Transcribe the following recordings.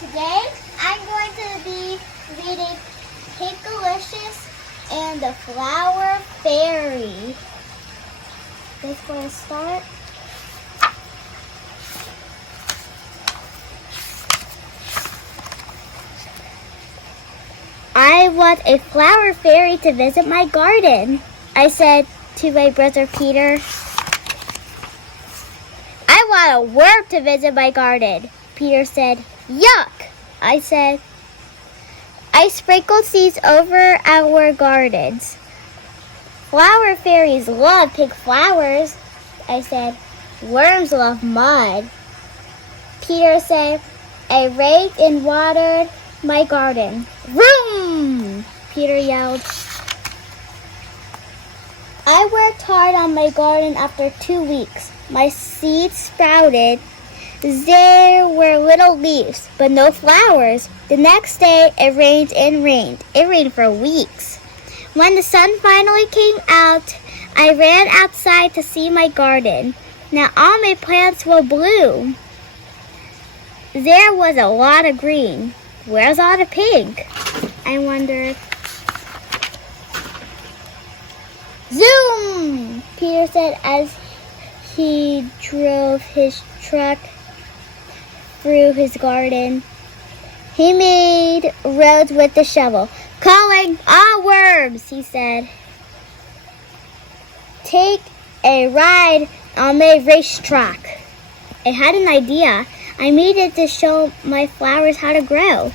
Today, I'm going to be reading Pinkalicious and the Flower Fairy. Let's go and start. I want a flower fairy to visit my garden, I said to my brother Peter. I want a worm to visit my garden, Peter said. Yuck, I said. I sprinkled seeds over our gardens. Flower fairies love pink flowers, I said. Worms love mud. Peter said, I raked and watered my garden. Vroom! Peter yelled. I worked hard on my garden after 2 weeks. My seeds sprouted. There were little leaves, but no flowers. The next day, it rained and rained. It rained for weeks. When the sun finally came out, I ran outside to see my garden. Now all my plants will bloom. There was a lot of green. Where's all the pink? I wondered. Zoom! Peter said as he drove his truck through his garden. He made roads with the shovel. Calling all worms, he said. Take a ride on my racetrack. I had an idea. I made it to show my flowers how to grow.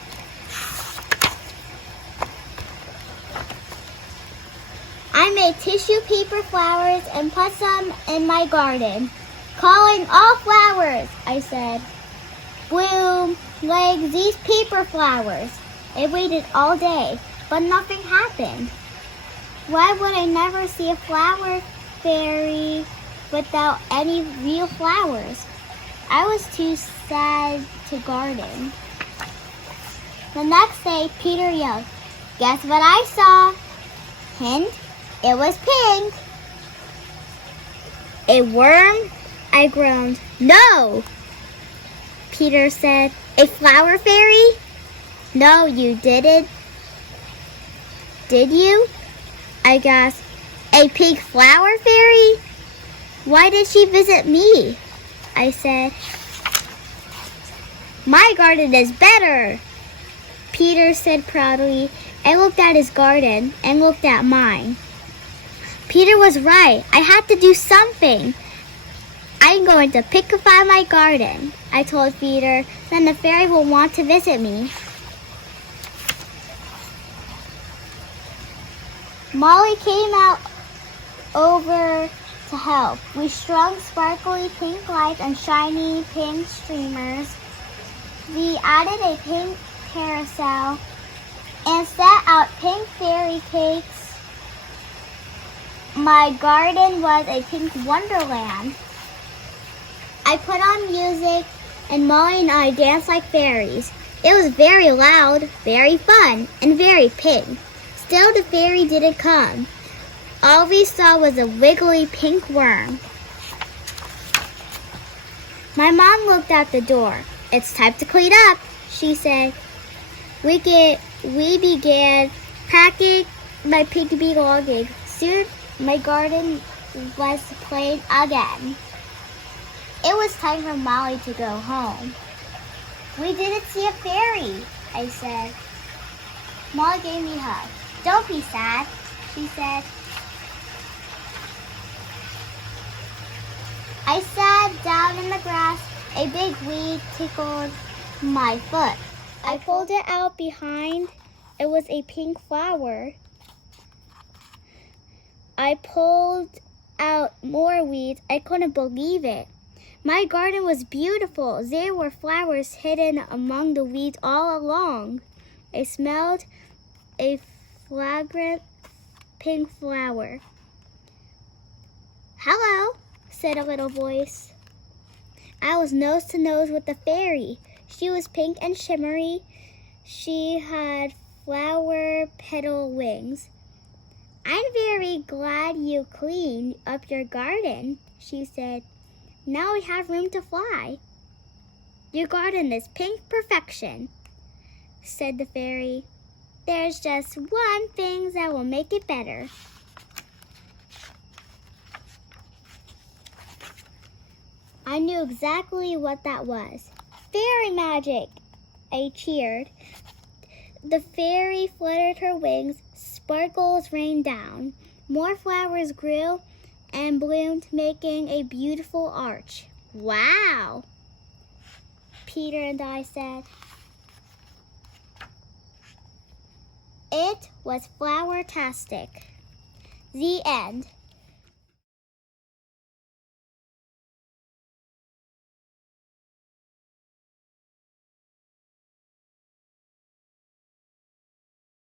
I made tissue paper flowers and put some in my garden. Calling all flowers, I said. Bloom like these paper flowers. I waited all day, but nothing happened. Why would I never see a flower fairy without any real flowers? I was too sad to garden. The next day, Peter yelled, Guess what I saw? Hint, it was pink. A worm? I groaned. No! Peter said, A flower fairy? No, you didn't. Did you? I gasped. A pink flower fairy? Why did she visit me? I said. My garden is better, Peter said proudly. I looked at his garden and looked at mine. Peter was right. I had to do something. I'm going to pickify my garden, I told Peter. Then the fairy will want to visit me. Molly came out over to help. We strung sparkly pink lights and shiny pink streamers. We added a pink carousel and set out pink fairy cakes. My garden was a pink wonderland. I put on music and Molly and I danced like fairies. It was very loud, very fun, and very pink. Still, the fairy didn't come. All we saw was a wiggly pink worm. My mom looked out the door. It's time to clean up, she said. We began packing my pink belongings. Soon, my garden was plain again. It was time for Molly to go home. We didn't see a fairy, I said. Molly gave me a hug. Don't be sad, she said. I sat down in the grass. A big weed tickled my foot. I pulled it out behind. It was a pink flower. I pulled out more weeds. I couldn't believe it. My garden was beautiful. There were flowers hidden among the weeds all along. I smelled a fragrant pink flower. Hello, said a little voice. I was nose to nose with the fairy. She was pink and shimmery. She had flower petal wings. I'm very glad you cleaned up your garden, she said. Now we have room to fly. Your garden is pink perfection. said the fairy. "There's just one thing that will make it better." I knew exactly what that was. "Fairy magic!" I cheered. The fairy fluttered her wings, sparkles rained down. More flowers grew and bloomed, making a beautiful arch. "Wow!" Peter and I said. It was flower-tastic. The end.